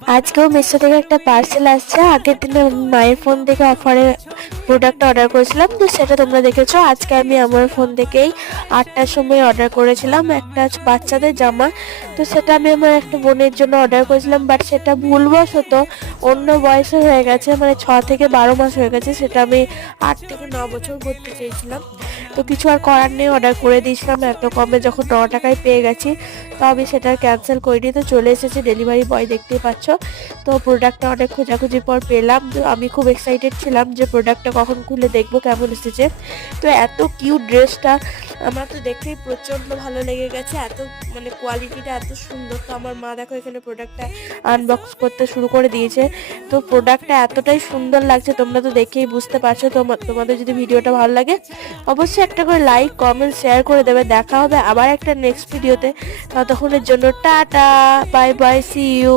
আজকেও মিশো থেকে একটা পার্সেল আসছে। আগের দিনে মায়ের ফোন থেকে অফারে প্রোডাক্ট অর্ডার করেছিলাম, তো সেটা তোমরা দেখেছো। আজকে আমি আমার ফোন থেকেই 8টার সময় অর্ডার করেছিলাম একটা বাচ্চাদের জামা। তো সেটা আমি আমার একটা বোনের জন্য অর্ডার করেছিলাম, বাট সেটা ভুলবশত অন্য বয়সে হয়ে গেছে, মানে 6 থেকে 12 মাস হয়ে গেছে। সেটা আমি 8 থেকে 9 বছর করতে চেয়েছিলাম, তো কিছু আর করার নেই, অর্ডার করে দিয়েছিলাম এত কমে যখন 9 টাকায় পেয়ে গেছি। তো আমি সেটা ক্যান্সেল করে দিয়ে তো চলে এসেছে ডেলিভারি বয়, দেখতেই পাচ্ছ। তো প্রোডাক্টটা অনেক খোঁজাখুঁজির পর পেলাম, তো আমি খুব এক্সাইটেড ছিলাম যে প্রোডাক্টটা কখন খুলে দেখবো কেমন এসেছে। তো এত কিউট ড্রেসটা আমার তো দেখেই প্রচণ্ড ভালো লেগে গেছে, এত মানে কোয়ালিটিটা এত সুন্দর। তো আমার মা দেখো এখানে প্রোডাক্টটা আনবক্স করতে শুরু করে দিয়েছে। তো প্রোডাক্টটা এতটাই সুন্দর লাগছে, তোমরা তো দেখেই বুঝতে পারছো। তোমাদের যদি ভিডিওটা ভালো লাগে অবশ্যই একটা করে লাইক কমেন্ট শেয়ার করে দেবে। দেখা হবে আবার একটা নেক্সট ভিডিওতে, ততক্ষণের জন্য টাটা, বাই বাই, সি ইউ।